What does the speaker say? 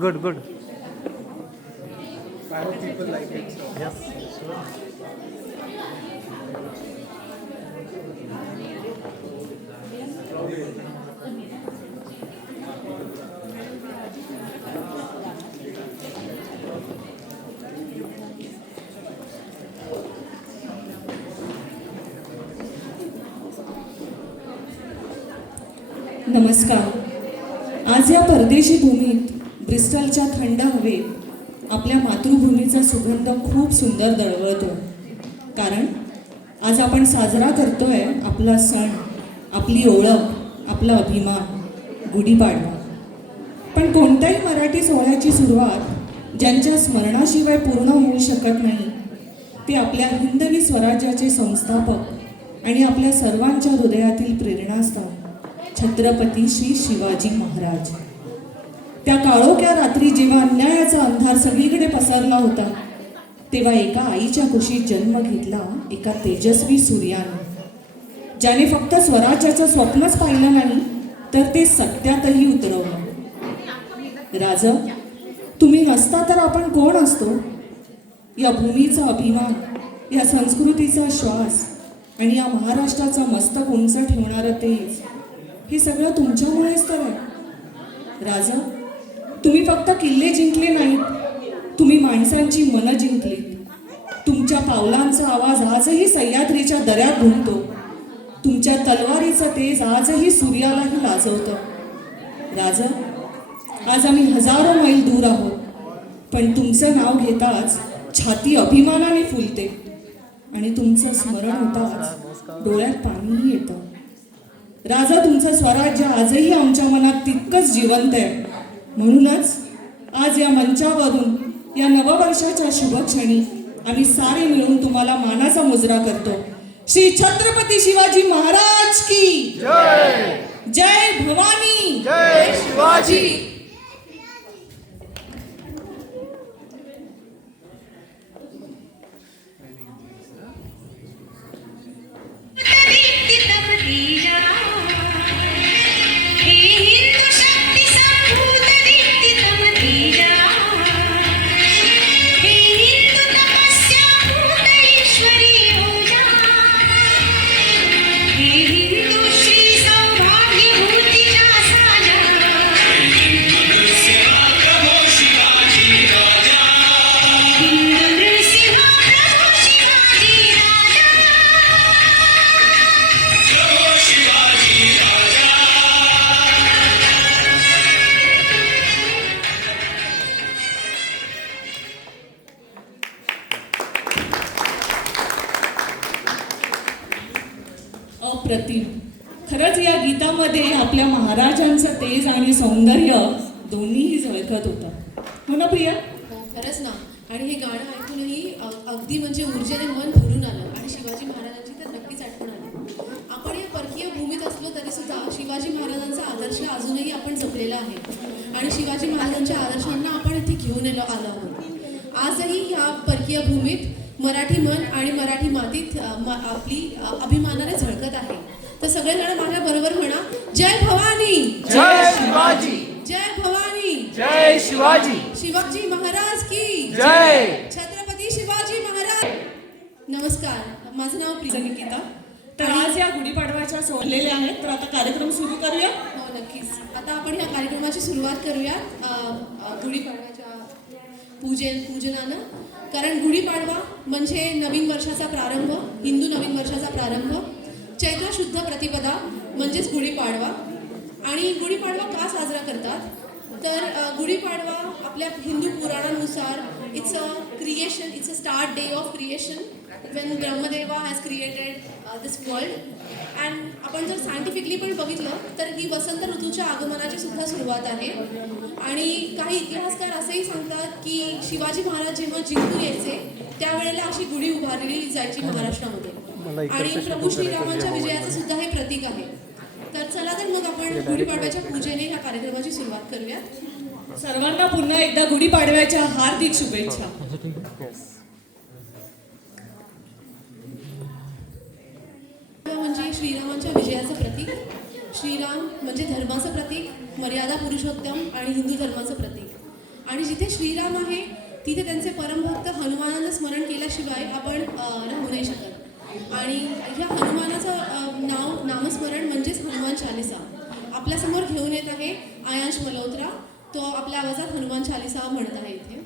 Good, good. I hope people like it. So. Yes, sure. नमस्कार. आज या परदेशी भूमीत ब्रिस्टलच्या थंड हवेत आपल्या मातृभूमीचा सुगंध खूप सुंदर दळवळतो. कारण आज आपण साजरा करतोय आपला सण, आपली ओळख, आपला अभिमान, गुढीपाडवा. पण कोणत्याही मराठी सोहळ्याची सुरुवात ज्यांच्या स्मरणाशिवाय पूर्ण होऊ शकत नाही ते आपल्या हिंदवी स्वराज्याचे संस्थापक आणि आपल्या सर्वांच्या हृदयातील प्रेरणास्थान छत्रपती श्री शिवाजी महाराज. त्या काळोख्या रात्री जेव्हा अन्यायाचा अंधार सगळीकडे पसरला होता तेव्हा एका आईच्या कुशीत जन्म घेतला एका तेजस्वी सूर्याने, ज्याने फक्त स्वराज्याचं स्वप्नच पाहिलं नाही तर ते सत्यातही उतरवलं. राज, तुम्ही नसता तर आपण कोण असतो? या भूमीचा अभिमान, या संस्कृतीचा श्वास आणि या महाराष्ट्राचा मस्तक उंच ठेवणारं तेज, हे सगळं तुमच्यामुळेच तर आहे. राजा, तुम्ही फक्त किल्ले जिंकले नाहीत, तुम्ही माणसांची मनं जिंकलीत. तुमच्या पावलांचा आवाज आजही सह्याद्रीच्या दऱ्यात घुमतो. तुमच्या तलवारीचं तेज आजही सूर्यालाही लाजवतं. राजा, आज आम्ही हजारो मैल दूर आहोत, पण तुमचं नाव घेताच छाती अभिमानाने फुलते आणि तुमचं स्मरण होताच डोळ्यात पाणीही येतं. राजा, तुमचं स्वराज्य आजही आमच्या मनात तितकंच जिवंत आहे. म्हणूनच आज या मंचावरून या नववर्षाच्या शुभक्षणी आम्ही सारे मिळून तुम्हाला मानाचा मुजरा करतो. श्री छत्रपती शिवाजी महाराज की जय. जय भवानी. जय शिवाजी. अप्रतिम. खरंच या गीतामध्ये आपल्या महाराजांचं तेज आणि सौंदर्य दोन्हीही झळकत होतं. हो ना प्रिया? खरंच ना. आणि हे गाणं ऐकूनही अगदी म्हणजे ऊर्जेने मन भरून आलं आणि शिवाजी महाराजांची तर नक्कीच आठवण आली. आपण या परकीय भूमीत असलो तरी सुद्धा शिवाजी महाराजांचा आदर्श अजूनही आपण जपलेला आहे आणि शिवाजी महाराजांच्या आदर्शांना आपण इथे घेऊन आलो आहोत. आजही या परकीय भूमीत मराठी मन आणि मराठी मातीत आपली अभिमानाने झळकत आहे. तर सगळेजण माझ्या बरोबर म्हणा, जय भवानी. जय शिवाजी. जय भवानी. जय शिवाजी. शिवाजी महाराज की जय. छत्रपती शिवाजी महाराज. नमस्कार, माझं नाव प्रिया निकिता. तर आज या गुढीपाडव्याच्या सोडलेल्या आहेत, तर आता कार्यक्रम सुरू करूया. हो, नक्कीच. आता आपण या कार्यक्रमाची सुरुवात करूया गुढीपाडव्याच्या पूजनानं. कारण गुढीपाडवा म्हणजे नवीन वर्षाचा प्रारंभ, हिंदू नवीन वर्षाचा प्रारंभ. चैत्र शुद्ध प्रतिपदा म्हणजेच गुढीपाडवा. आणि गुढीपाडवा का साजरा करतात तर गुढीपाडवा आपल्या हिंदू पुराणानुसार it's a creation, it's a start day of creation when Brahmadeva has created this world. And आपण जर सायंटिफिकली पण बघितलं तर ही वसंत ऋतूच्या आगमनाची सुद्धा सुरुवात आहे. आणि काही इतिहासकार असेही सांगतात की शिवाजी महाराज जेव्हा जिंकून यायचे त्यावेळेला अशी गुढी उभारलेली जायची महाराष्ट्रामध्ये आणि प्रभू श्रीरामांच्या विजयाचं सुद्धा हे प्रतीक आहे. तर चला तर मग आपण गुढीपाडव्याच्या पूजेने ह्या कार्यक्रमाची सुरुवात करूया. सर्वांना पुन्हा एकदा गुढीपाडव्याच्या हार्दिक शुभेच्छा. म्हणजे श्रीरामांच्या विजयाचं प्रतीक. श्रीराम म्हणजे धर्माचं प्रतीक, मर्यादा पुरुषोत्तम आणि हिंदू धर्माचं प्रतीक. आणि जिथे श्रीराम आहे तिथे त्यांचे परमभक्त हनुमानांना स्मरण केल्याशिवाय आपण राहू नाही शकत. आणि ह्या हनुमानाचं नामस्मरण म्हणजेच हनुमान चालिसा. आपल्यासमोर घेऊन येत आहे आयांश मल्होत्रा. तो आपल्या आवाजात हनुमान चालिसा म्हणत आहे इथे.